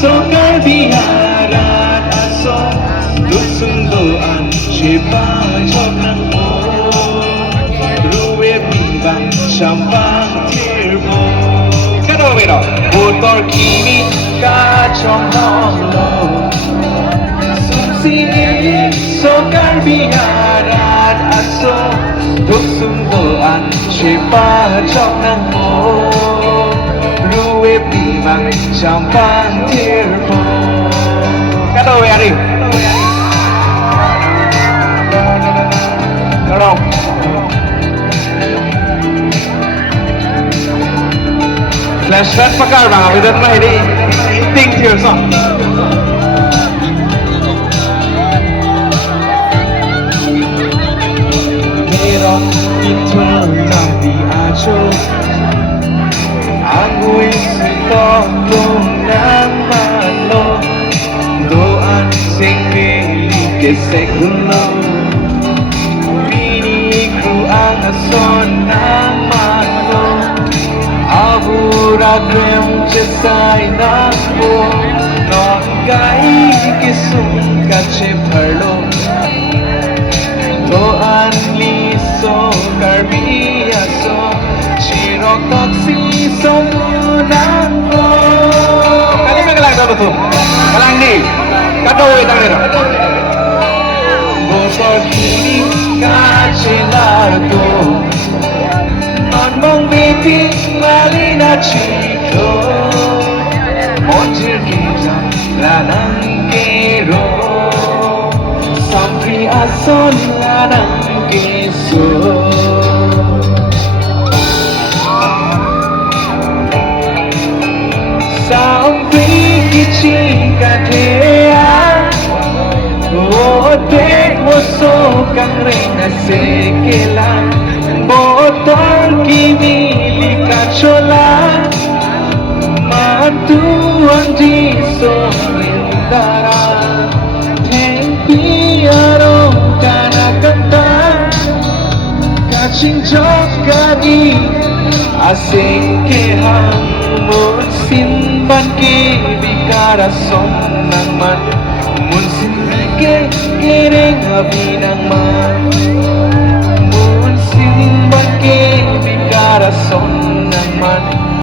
sokar biharan aso Lusundoan Shibang chokang mo Ruwe bimbang Champang tirbo Kano mino Motor kimi Kachong nonglo Sumsini sokar biharan aso Lusundoan Shibang chokang mo Ruwe bimbang Champang tirbo Kano yari Tolong Flashback pakar bang abis itu lah ini Ting tiur song Merong itu nanti aco Aku isi tolong nama lo Doan sing milik kesek lo ang ason ng mato Abura krem chesay na po Non gai kisum kache parlo Doan liso karbiyaso Chirok toksi somunang ko Kali may kalang dapat to? Kalang ni Katoy tang nito Bosor kini kacilardo Non mong bibig malina chito Monjir kita lanang kero Sampri ason lanang keso Sampri kichika dea Oh, dek mo sokang reyna sekelan Motor kimili kachola Matuan di sorindara Tempi arong kanakanta Kaching jokari Asing kehang Munsimban kibikara somnang man Munsimbike kiring abinang man Munsimbang kibikara somnang man